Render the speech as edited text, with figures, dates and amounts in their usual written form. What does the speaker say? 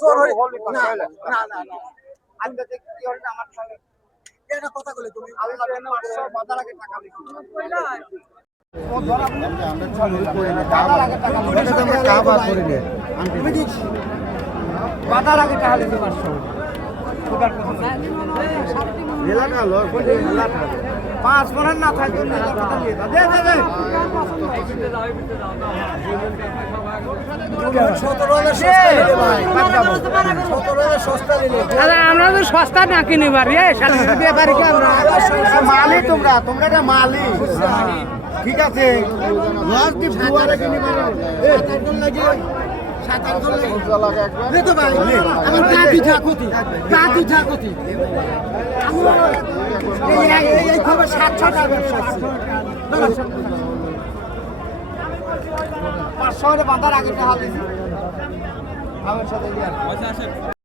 জোর হই না না না না আজকে কি হল আমার সঙ্গে এটা কথা বলে তুমি আল্লাহ 500 বাজার আগে টাকা লিখি ও ধরা আমরা চলে করি না বাজার আগে টাকা লিখি আমরা কাবা করি না তুমি দিছ বাজার আগে টাকা লিখি 500 সুগার কথা এলাকা লয় কোন এলাকা 5 মনের না থাকে তুমি কথা নিয়ে দে দে দে 17,000 সস্তা দিলে আমরা তো সস্তা না কিনে পারি মালি তোমরা এটা মালি ঠিক আছে লস দি ফুয়ারে কিনে পারো 7-8 লাগে 7-8 লাগে রে তো ভাই আমার কাটি ঠাকুতি এই খবর 7-6 টাকা ব্যবসা 500 এর বাঁধার আগে টাকা দিছি আমার সাথে